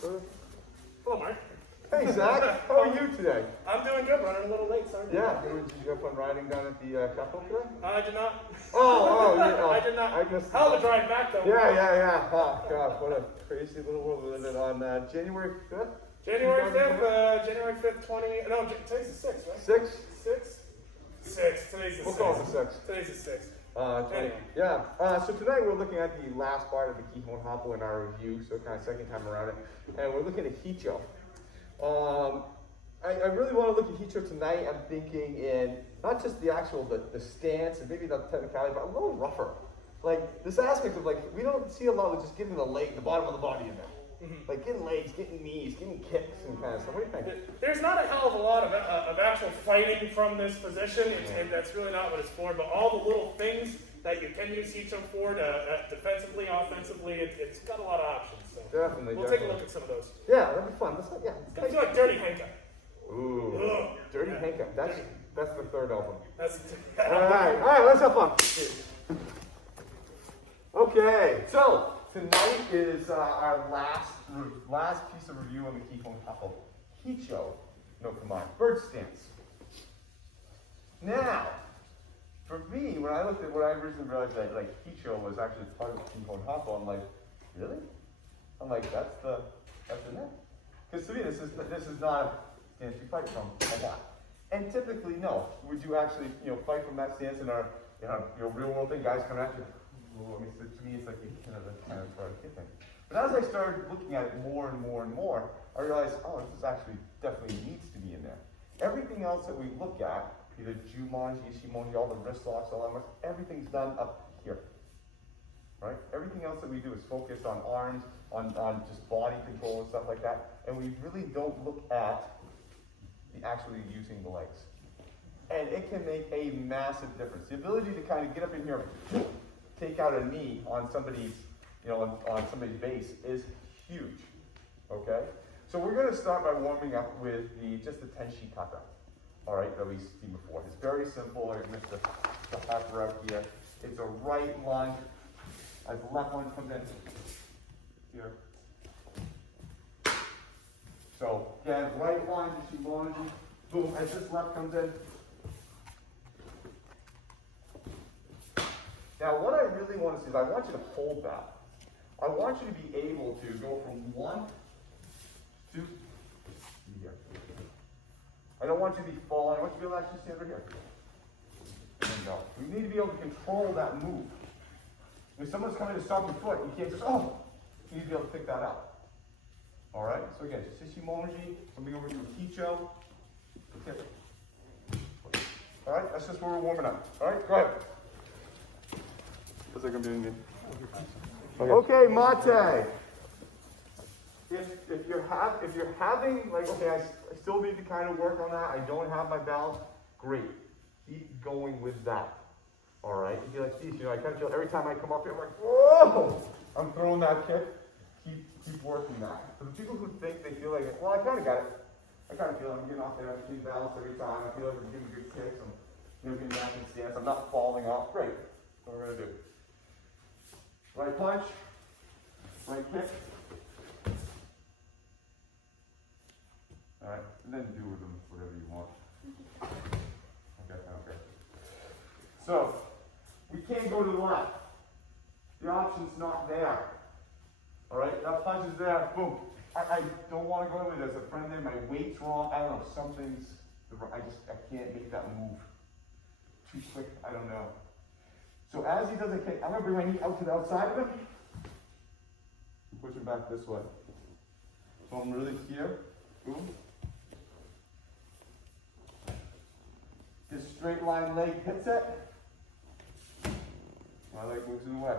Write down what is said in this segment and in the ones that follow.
Hello, Mark. Hey, Zach. How are you today? I'm doing good. Running a little late, sorry. Yeah. Did you have fun riding down at the Capitol today? I did not. Yeah. I did not. I just. Hell of a drive back, though. Yeah. Oh, God, what a crazy little world we live in on January 5th? January 5th, today's the 6th, right? 6th? 6th. Today's the 6th. We'll call it the 6th. Today's the 6th. Anyway. Yeah. So tonight we're looking at the last part of the Hicho Hoppo in our review, so kind of second time around it, and we're looking at Hicho. I really want to look at Hicho tonight. I'm thinking in not just the actual the stance and maybe the technicality, but a little rougher. Like this aspect of like we don't see a lot of just getting the bottom of the body in there. Like getting legs, getting knees, getting kicks and kind of stuff. What do you think? There's not a hell of a lot of actual fighting from this position, and that's really not what it's for. But all the little things that you can use Hicho for, defensively, offensively, it's got a lot of options. So Definitely. We'll take a look at some of those. Yeah, that'd be fun. I feel like Dirty Hanka. Ooh, Ugh. Dirty Hanka. That's the third album. All right, let's have fun. Okay, so tonight is our last piece of review on the Hicho Hoppo. Hicho, no, come on, bird stance. Now, for me, when I originally realized that like Hicho was actually part of Hicho Hoppo, I'm like, really? I'm like, that's the net. Because to me, this is not a stance we fight from a lot. And typically, no, we do actually, fight from that stance in our real world thing. Guys coming at you. I mean, so to me, it's like you kind of start kicking. But as I started looking at it more and more and more, I realized, this is actually definitely needs to be in there. Everything else that we look at, either Jumonji, Ishimonji, all the wrist locks, all that, everything's done up here. Right? Everything else that we do is focused on arms, on just body control and stuff like that, and we really don't look at the actually using the legs. And it can make a massive difference. The ability to kind of get up in here, take out a knee on somebody's, on somebody's base is huge. Okay? So we're going to start by warming up with just the tenshi kata. All right, that we've seen before. It's very simple. I missed the hopper out here. It's a right lunge. As the left lunge comes in here. So again, right lunge, Ishimonji. Boom, as this left comes in. Now what I really want to see is I want you to hold that. I want you to be able to go from 1 to here. I don't want you to be falling. I want you to be able to actually stand right here. And go. We need to be able to control that move. If someone's coming to stop your foot, you can't just, you need to be able to pick that up. All right? So again, just Ishimonji, coming over to a Hicho. Okay. All right? That's just where we're warming up. All right? Go ahead. What's that going to be in Okay, Mate. If you're having, like, okay, I still need to kind of work on that. I don't have my balance. Great. Keep going with that. All right? You feel like these, I kind of feel every time I come up here, I'm like, whoa! I'm throwing that kick. Keep working that. For the people who think they feel like, well, I kind of got it. I kind of feel like I'm getting off there, I'm getting balanced every time. I feel like I'm getting good kicks. I'm getting back in stance. I'm not falling off. Great. That's what we're going to do. Right punch. Right kick. All right. And then do with them whatever you want. Okay. So, we can't go to the left. The option's not there. All right, that punch is there, boom. I don't want to go with it. There's a friend there, my weight's wrong. I don't know, something's, I can't make that move. Too quick, I don't know. So as he does a kick, I'm going to bring my knee out to the outside of him. Push him back this way. So I'm really here, boom. His straight line leg hits it. My leg moves in the way.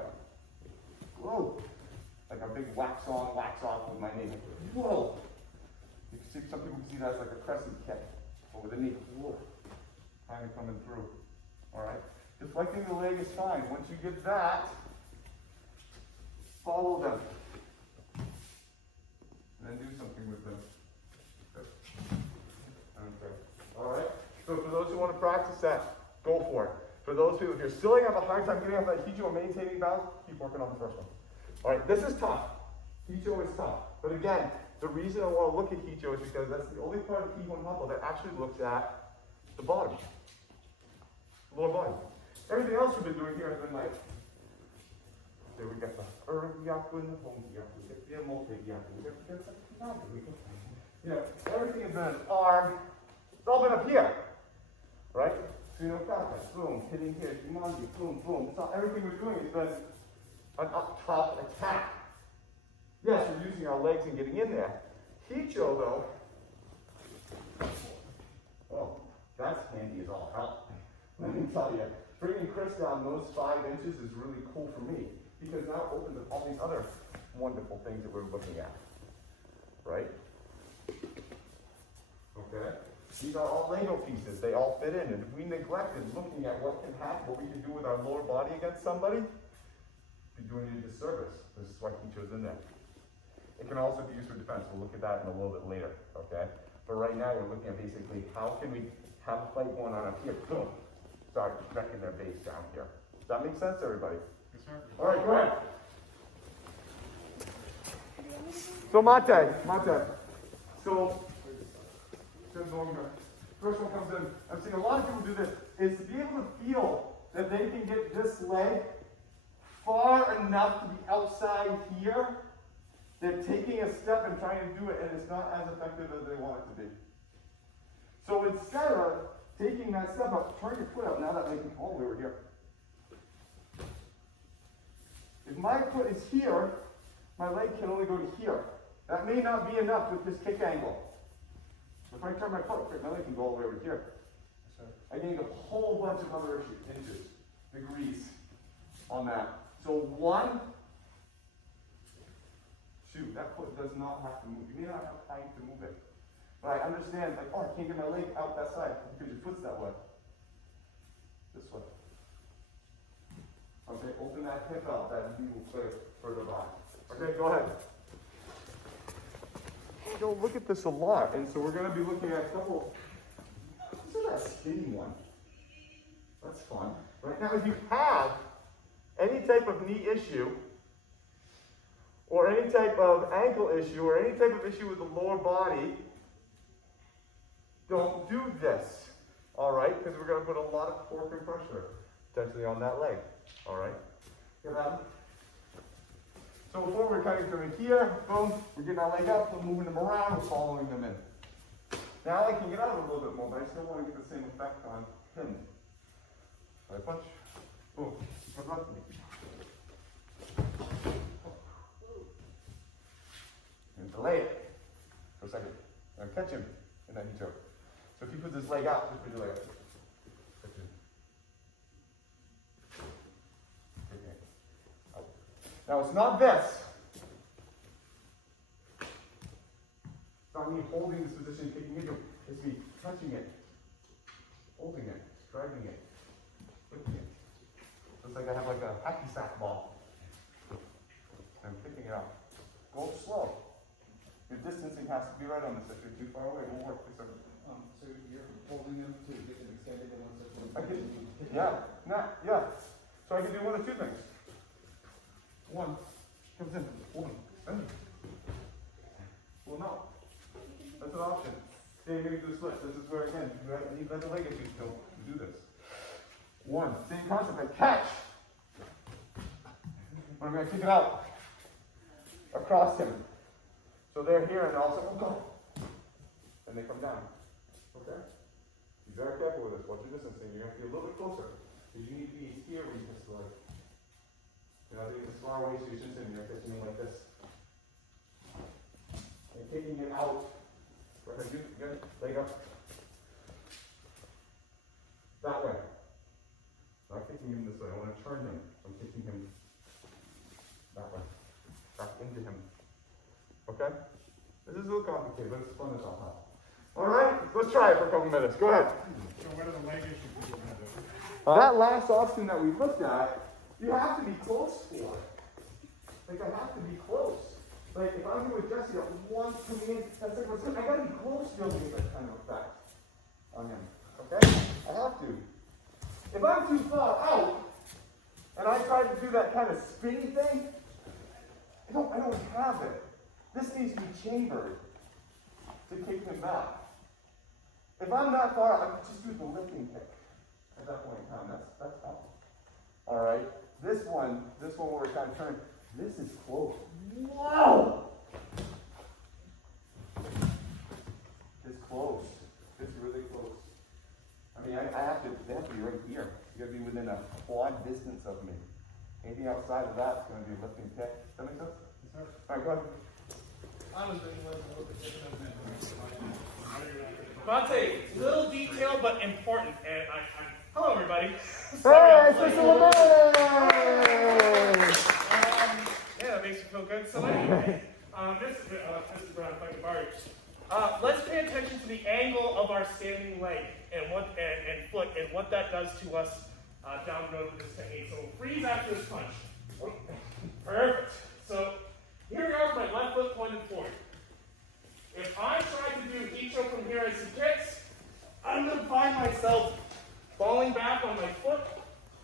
Whoa. Like a big wax on, wax off with my knee. Whoa. You can see, some people can see that as like a crescent kick over the knee. Whoa. Kind of coming through. All right. Deflecting the leg is fine. Once you get that, follow them. And then do something with them. Okay. All right. So for those who want to practice that, go for it. For those people, if you're still having a hard time getting off that Hicho or maintaining balance, keep working on the first one. All right, this is tough. Hicho is tough. But again, The reason I want to look at Hicho is because that's the only part of Kihon Hopple that actually looks at the bottom, lower body. Everything else we've been doing here has been like, there we got the Ergyaku and the Hongyaku, we got the Multi-Gyaku, we got the Yaku, you know, everything has been an arm. It's all been up here, right? So, you know, boom, hitting here, Jumanji, boom, boom. It's all, everything we're doing has been an up top attack. Yes, we're using our legs and getting in there. Hicho, though, well, that's handy as all hell. Let me tell you, bringing Chris down those 5 inches is really cool for me, because now it opens up all these other wonderful things that we're looking at, right? Okay? These are all Lego pieces. They all fit in, and if we neglected looking at what can happen, what we can do with our lower body against somebody, we'd be doing it a disservice. This is why Hicho's in there. It can also be used for defense. We'll look at that in a little bit later, okay? But right now we're looking at basically how can we have a fight going on up here. Boom. Start wrecking their base down here. Does that make sense, everybody? Yes, sir. All right, go ahead. So Mate. So, first one comes in. I'm seeing a lot of people do this, is to be able to feel that they can get this leg far enough to be outside here. They're taking a step and trying to do it, and it's not as effective as they want it to be. So instead of taking that step up, turn your foot up. Now that leg can all the way over here. If my foot is here, my leg can only go to here. That may not be enough with this kick angle. If I turn my foot, my leg can go all the way over here. Yes, sir. I gained a whole bunch of other inches, degrees on that. So 1, shoot, that foot does not have to move. You may not have time to move it. But I understand, like, oh, I can't get my leg out that side because your foot's that way. This way. Okay, open that hip out, that knee will play further by. Okay, go ahead. You know, look at this a lot, and so we're going to be looking at a couple. This is that skinny one. That's fun. Right now, if you have any type of knee issue, or any type of ankle issue, or any type of issue with the lower body, don't do this, all right? Because we're going to put a lot of torque and pressure potentially on that leg, all right? Get that? So before we're kind of doing here, boom, we're getting our leg up, we're moving them around, we're following them in. Now I can get out a little bit more, but I still want to get the same effect on him. Right punch, boom, comes up to me. And delay it for a second. And catch him in that knee choke. So if he puts his leg out, just put your leg up. Catch him. Okay. Out. Now it's not this. It's not me holding this position, kicking into it. It's me touching it, holding it, dragging it, flipping it. Looks like I have like a hacky sack ball. I'm picking it up. Go slow. Your distancing has to be right on this. If you're too far away, it won't work. So you're holding them to get them extended and once I can, yeah. So I can do one of 2 things. One, comes in, hold him, extend him. Well, no. That's an option. Okay, maybe do the switch. This is where, again, you need better leg issues to do this. 1, same concept, I catch. I'm going to kick it out across him. So they're here, and all of a sudden, go. And they come down. Okay? Be very careful with this. Watch your distancing. You're going to have to be a little bit closer. Because you need to be here where you can select. You're not taking this far away so you shouldn't, you're catching it like this. And kicking it out. Right, good. Leg up. That way. Not kicking him this way. I want to turn him. I'm kicking him that way. Back into him. Okay? This is a little complicated, but it's fun as all hell. Alright, let's try it for a couple minutes. Go ahead. So what are the leg issues you're going to do? That last option that we looked at, you have to be close for it. Like, I have to be close. Like, if I'm doing Jesse at one coming in, that's like, what's good. I gotta be close to be able to get that kind of effect on him. Okay? I have to. If I'm too far out, and I try to do that kind of spinny thing, I don't have it. This needs to be chambered to kick him back. If I'm that far, I could just do the lifting kick at that point in time. That's all. All right. This one where we're kind of turning. This is close. Whoa! It's close. It's really close. I mean, they have to be right here. You got to be within a quad distance of me. Anything outside of that is going to be a lifting kick. Does that make sense? Yes, sir. All right, go ahead. I was visualizing a little bit different than Monte, little detail but important. And hello everybody. Hey, Sister Lemay! Yeah, that makes you feel good. So anyway, this is Brown Fighting Barry. Let's pay attention to the angle of our standing leg and foot and what that does to us down the road with this technique. So freeze after this punch. Perfect. So here we are with my left foot pointed forward. If I try to do Hicho from here as he kicks, I'm going to find myself falling back on my foot,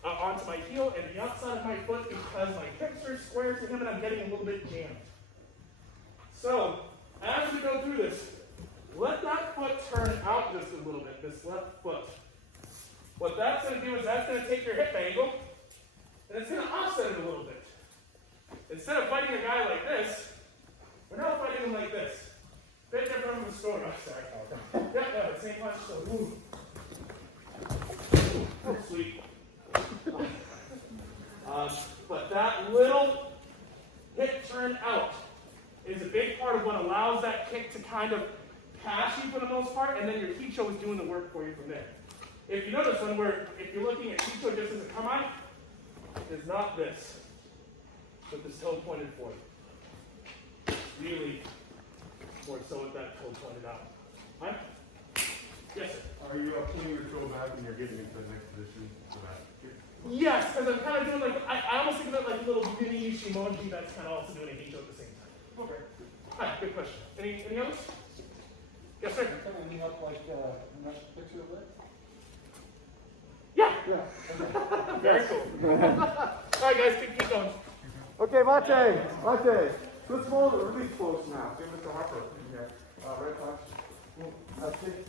onto my heel and the outside of my foot because my hips are square to him and I'm getting a little bit jammed. So, as we go through this, let that foot turn out just a little bit, this left foot. What that's going to do is that's going to take your hip angle and it's going to offset it a little bit. Instead of fighting a guy like this, we're now fighting him like this. Bit different from the store. I'm sorry. Yeah, same punch. So, ooh. Oh, sweet. But that little hip turn out is a big part of what allows that kick to kind of pass you for the most part, and then your Hicho is doing the work for you from there. If you notice one where, if you're looking at Hicho just as a come on, it's not this, with this toe pointed forward. Really more so with that toe pointed out. Right? Yes, sir. Are you pulling your toe back and you're getting into the next position for that? Yes, because I'm kind of doing like, I almost think of it like a little mini Shimonji that's kind of also doing a Hicho at the same time. Okay. Hi, good question. Any others? Yes, sir. Can you help like next picture of it? Yeah. Yeah. Very cool. All right, guys, keep going. Okay, Mate. Let's hold it really close now. See Mr. Harper in here. Right punch. That's it.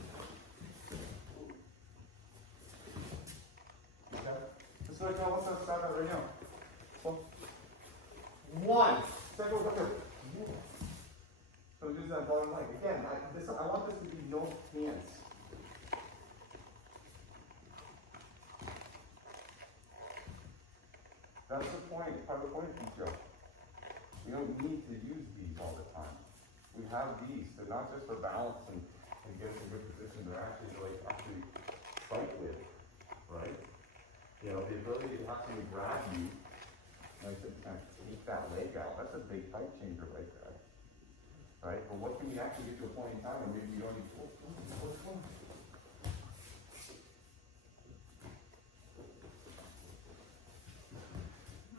Okay. Just like almost outside that right now. One. Second one, up there. So use that bottom leg. Again, I want this to be no hands. That's the point, part of the point of Hicho. We don't need to use these all the time. We have these. They're not just for balance and get in a good position. They're actually fight with, right? You know, the ability to actually grab you, like to kind of take that leg out. That's a big fight changer right there, right? But what can we actually get to a point in time where maybe you don't need to?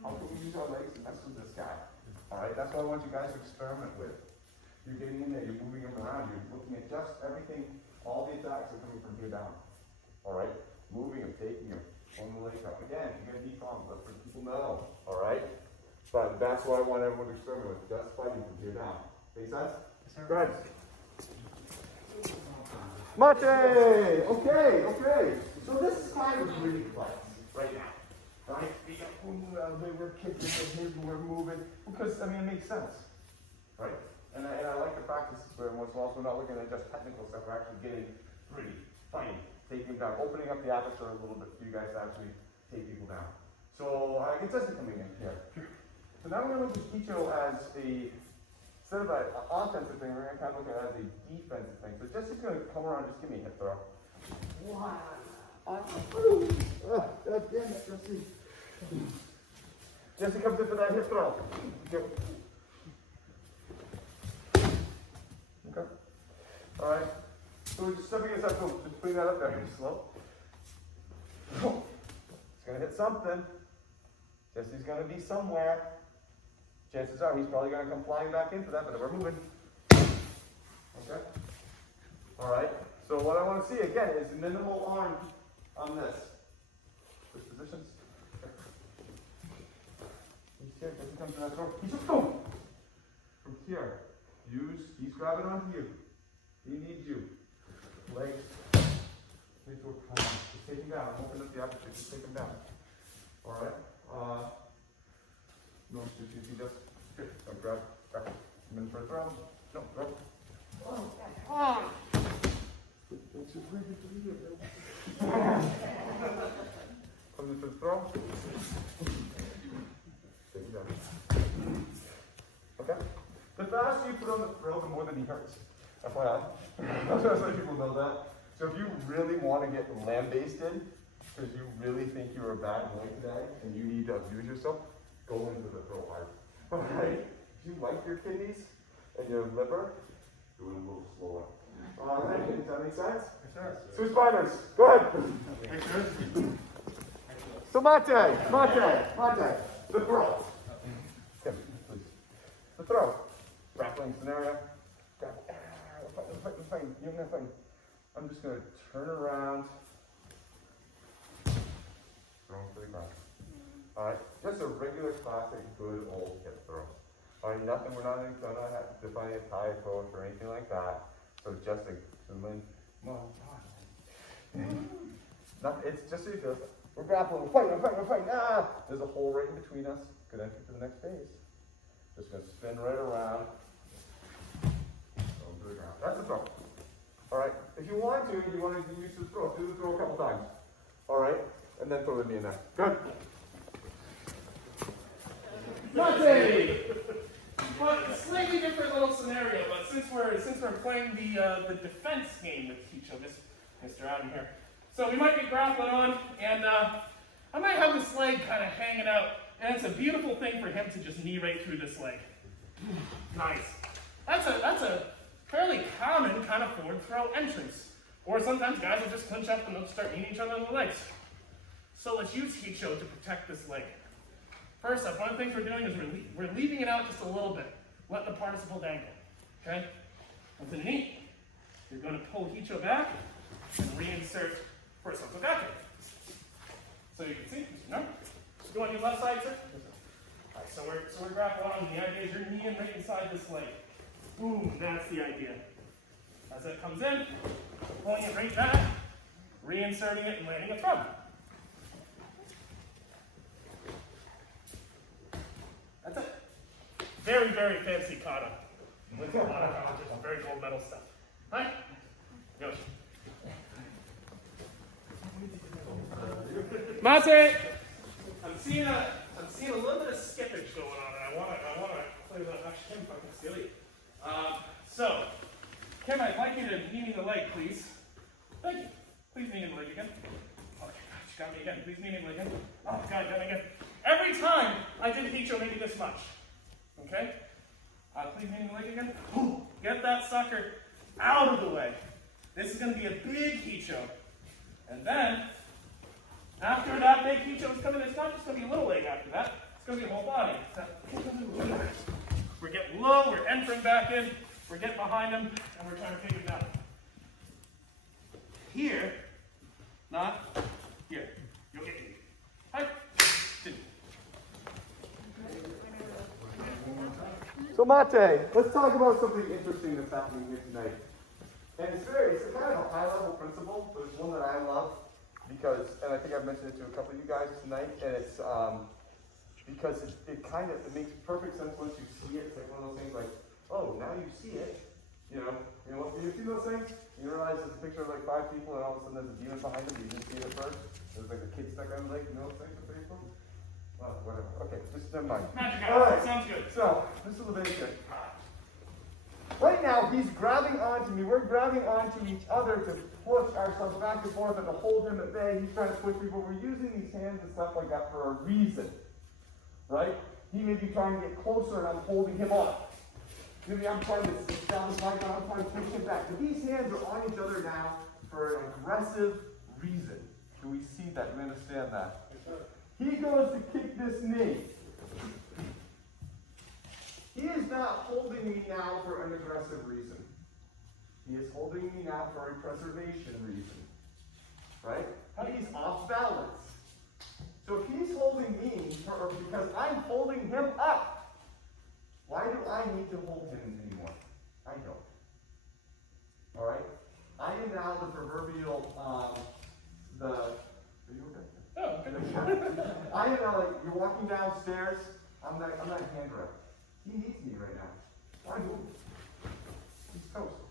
How can we use our legs to mess with this guy? All right, that's what I want you guys to experiment with. You're getting in there, you're moving them around, you're looking at just everything, all the attacks are coming from here down. All right, moving them, taking them, pulling the leg up. Again, you're going to be calm, but for people know, all right? But that's what I want everyone to experiment with, just fighting from here down. Make sense? Yes, sir. Go ahead. Mate! Okay. So this is kind of really fights right now. Right? We're kicking from here, we're moving. Because, I mean, it makes sense. Right? And I like the practices where once in a while we're not looking at just technical stuff, we're actually getting pretty, fighting, taking down, opening up the aperture a little bit for you guys to actually take people down. So, Jesse coming in here. So now we're going to look at Hicho as instead of an offensive thing, we're going to kind of look at it as a defensive thing. So Jesse's going to come around and just give me a hip throw. Wow. God damn it, Jesse. Jesse comes in for that hip throw. Go. Okay. All right. So we're just stepping inside. So just putting that up there. Slow. It's going to hit something. Jesse's going to be somewhere. Chances are he's probably going to come flying back in for that, but we're moving. Okay? All right. So what I want to see, again, is minimal arm on this. Which positions? He's here. Jesse comes to that throw. He's just boom. From here. he's grabbing onto you. He needs you. Legs. Hicho, come on. Just take him down. I'm opening up the aperture. Just take him down. Alright? No, just he does. Good. Now grab. I'm in for a throw. No, grab. That's just really good to you. Come in for the throw. Take him down. Okay? The faster you put on the throw, the more that he hurts. FYI. I'm sure some people know that. So if you really want to get lambasted, because you really think you're a bad boy today, and you need to abuse yourself, go into the throw hard. Alright? If you like your kidneys and your liver, do it a little slower. Alright, does that make sense? Switch fighters, go ahead. So Mate, the throw. Kim, please. The throw. Grappling scenario. Fine. You're gonna fight. I'm just gonna turn around. Throw him for the ground. Alright, just a regular classic good old hip throw. Alright, nothing, we're not defining a tie approach or anything like that. So just a nothing, it's just so you feel, we're grappling, we're fighting, ah! There's a hole right in between us. Good entry to the next phase. Just gonna spin right around. Throw to the ground. That's the throw. Alright, if you want to use the throw, do the throw a couple times. Alright, and then throw the knee in there. Good. Mate! Well, a slightly different little scenario, but since we're playing the defense game with Hicho, Mr. Adam here, so we might be grappling on, and I might have this leg kind of hanging out, and it's a beautiful thing for him to just knee right through this leg. Nice. That's a fairly common kind of forward throw entrance. Or sometimes guys will just clinch up and they'll start kneeing each other on the legs. So let's use Hicho to protect this leg. First up, one of the things we're doing is we're leaving it out just a little bit. Let the participle dangle. Okay? Onto the knee. You're going to pull Hicho back and reinsert for a Sotogake. So you can see, no? Go on your left side, sir. Alright, so we're grappling on. The idea is you're kneeing right inside this leg. Boom, that's the idea. As it comes in, pulling it right back, reinserting it and landing a throw. That's it. Very, very fancy kata. With a lot of colleges and very gold medal stuff. Hi. Yoshi. Mate! I'm seeing a little bit of skippage going on, and I wanna clear that up. Kim, if I can steal you. So, Kim, I'd like you to knee me the leg, please. Thank you. Please knee me the leg again. Oh, gosh, got me again. Please knee me the leg again. Oh, God, got me again. Every time I did Hicho, maybe this much. Okay? Please knee me the leg again. Ooh, get that sucker out of the way. This is going to be a big Hicho. And then, after that big Hicho is coming, it's not just going to be a little leg after that. It's going to be a whole body. We're getting low, we're entering back in, we're getting behind him, and we're trying to take him down. Here, not here. You'll get me. Hi. So Mate, let's talk about something interesting that's happening here tonight. And it's a kind of a high-level principle, but it's one that I love because, and I think I've mentioned it to a couple of you guys tonight, and it's because it makes perfect sense once you see it. It's like one of those things like, oh, now you see it. You know, when you see those things, you realize it's a picture of like 5 people, and all of a sudden there's a demon behind them. You didn't see it at first. There's like a kid stuck on the leg. You know those things on Facebook? Well, whatever. Okay, just never mind. All right, sounds good. So this is the basic. Right now, he's grabbing onto me. We're grabbing onto each other to push ourselves back and forth and to hold him at bay. He's trying to push people. We're using these hands and stuff like that for a reason. Right? He may be trying to get closer and I'm holding him up. Maybe I'm trying to establish my ground, I'm trying to push him back. But these hands are on each other now for an aggressive reason. Can we see that? Do we understand that? Yes, sir. He goes to kick this knee. He is not holding me now for an aggressive reason. He is holding me now for a preservation reason. Right? He's off balance. So if he's holding me because I'm holding him up, why do I need to hold him anymore? I don't. All right? I am now the proverbial, are you okay? Oh, okay. I am now like, you're walking downstairs, I'm not a handrail. He needs me right now. Why do? He's toast.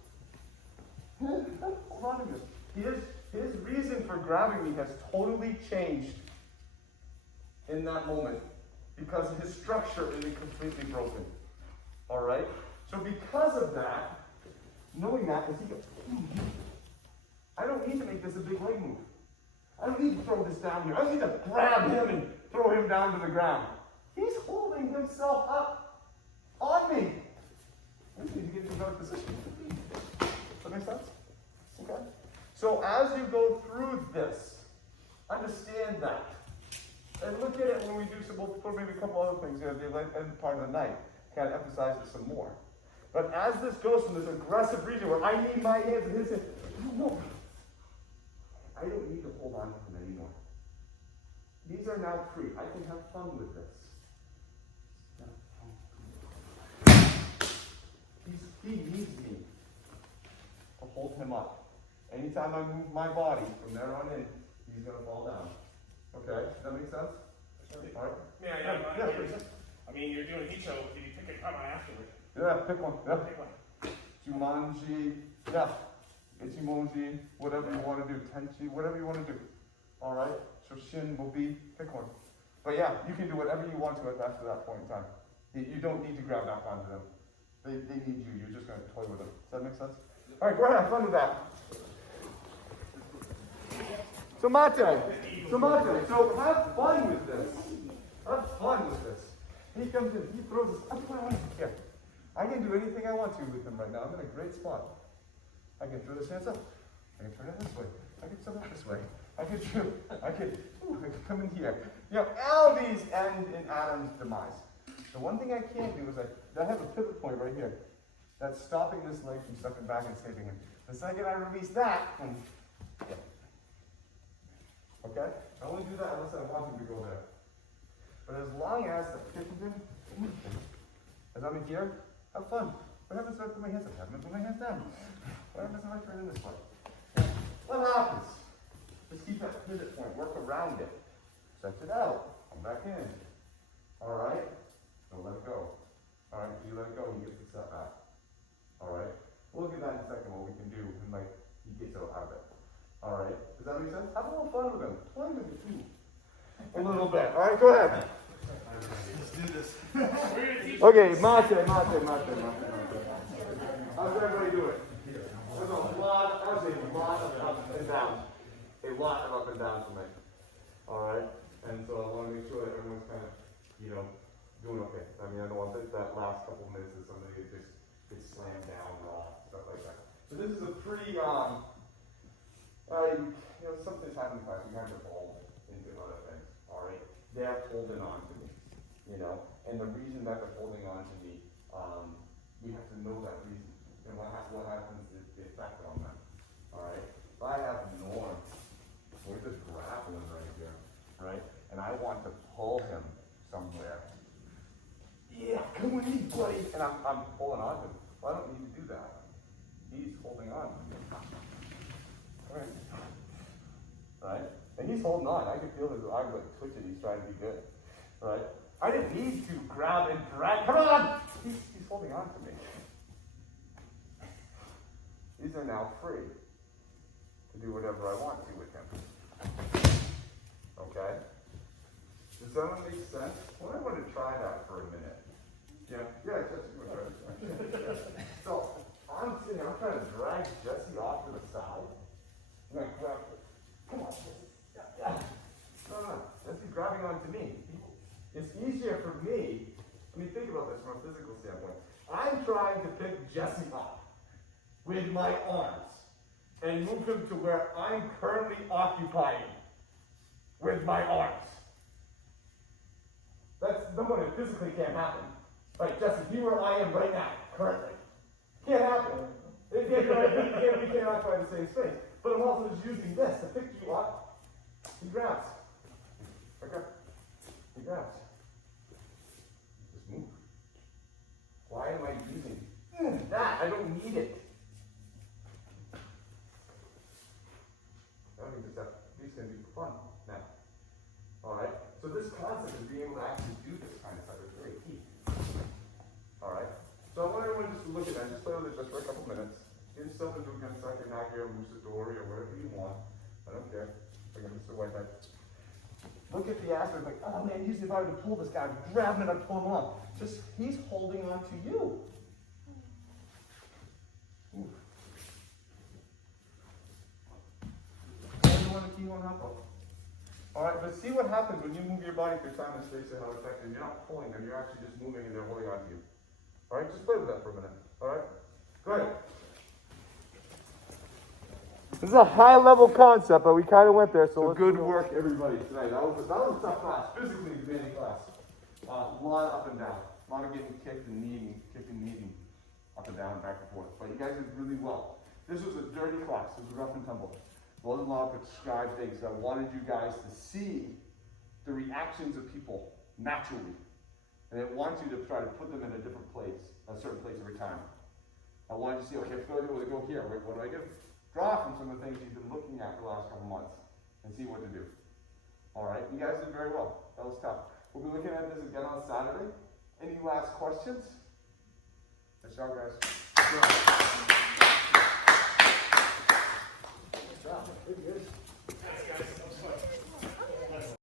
Hold on to this. His reason for grabbing me has totally changed in that moment because his structure isn't completely broken. All right? So because of that, knowing that, as he goes, I don't need to make this a big leg move. I don't need to throw this down here. I don't need to grab him and throw him down to the ground. He's holding himself up on me. I just need to get into another position. Does that make sense? Okay? So as you go through this, understand that. And look at it when we do some, we'll put maybe a couple other things here at the end part of the night. Kind of emphasize it some more. But as this goes from this aggressive region where I need my hands and his hands, I don't need to hold on to him anymore. These are now free. I can have fun with this. He needs me to hold him up. Anytime I move my body from there on in, he's going to fall down. Okay? Does that make sense? All right? Yeah. I mean, you're doing Hicho. Did you pick a come on afterward? Yeah, pick one. Yeah. Pick one. Jumanji. Yeah. Ichimonji. Whatever you want to do. Tenchi. Whatever you want to do. All right? Shoshin will be. Pick one. But yeah, you can do whatever you want to after that point in time. You don't need to grab back onto them. They need you. You're just going to toy with them. Does that make sense? All right, go ahead. Have fun with that. So Mate. So have fun with this. Have fun with this. He comes in. He throws his. Here. I can do anything I want to with him right now. I'm in a great spot. I can throw his hands up. I can turn it this way. I can turn it this way. I can come in here. You know, all these end in Adam's demise. The one thing I can't do is I have a pivot point right here. That's stopping this leg from stepping back and saving him. The second I release that, yeah. Okay? I only do that unless I want him to go there. But as long as I'm in here, have fun. What happens if I put my hands up? Have them put my hands down. What happens if I turn in this way? What happens? Just keep that pivot point. Work around it. Stretch it out. Come back in. All right? Don't let it go. All right? You let it go, he gets the step back. All right? We'll look at that in a second, what we can do when, he gets out of it. All right? Does that make sense? Have a little fun with him. Play with him, too. A little bit. All right, go ahead. Let's do this. Okay, Mate. How's everybody doing? There's a lot of up and down. A lot of up and down for me. All right? And so I want to make sure that everyone's kind of, doing okay. I mean, I don't want that last couple of minutes of somebody that just gets slammed down raw, stuff like that. So this is a pretty, something's happened in the past. We have to fall into other things. All right? They're holding on to me. And the reason that they're holding on to me, we have to know that reason. And what happens is the effect on them. All right? If I have Norm, we're just grappling right here, right? And I want to pull him somewhere. Yeah, come with me, buddy. And I'm pulling on him. Well, I don't need to do that. He's holding on to me. All right? Right? And he's holding on. I can feel his arm twitching. He's trying to be good. Right? I didn't need to grab and drag. Come on! He's holding on to me. These are now free to do whatever I want to with him. Okay? Does that make sense? Well, I want to try that for a minute. Yeah, Jesse, you want to try this? So, I'm trying to drag Jesse off to the side. I'm going to grab it. Come on, Jesse. No. Jesse's grabbing onto me. It's easier for me. Think about this from a physical standpoint. I'm trying to pick Jesse up with my arms and move him to where I'm currently occupying with my arms. That's number one, it physically can't happen. Like, Jesse, be where I am right now, currently. Can't happen. We can't occupy the same space. But I'm also just using this to pick you up. He grabs. Okay? He grabs. Just move. Why am I using that? I don't So this concept of being able to actually do this kind of stuff is very key. All right. So I want everyone just to look at that, just play with it just for a couple minutes. Get yourself into a gun socket, knock here, Musadori, or whatever you want. I don't care. Like Mr. Whitehead. Look at the aspect like, oh man, usually if I were to pull this guy, I'd grab him and I'd pull him along. Just, he's holding on to you. Ooh. You want to keep on up. All right, but see what happens when you move your body through time and space and how it affects them. You're not pulling them, you're actually just moving and they're holding on to you. All right, just play with that for a minute. All right, go ahead. This is a high-level concept, but we kind of went there, so good work, everybody, tonight. That was a tough class, physically demanding class. A lot up and down. A lot of getting kicked and kneed up and down, back and forth. But you guys did really well. This was a dirty class. This was rough and tumble. It wasn't a lot of prescribed things. I wanted you guys to see the reactions of people naturally. And I want you to try to put them in a different place, a certain place every time. I wanted you to see, okay, I'm going to go here. Wait, what do I do? Draw from some of the things you've been looking at for the last couple months and see what to do. All right, you guys did very well. That was tough. We'll be looking at this again on Saturday. Any last questions? Nice job, guys. Good job. Good. Thanks, guys.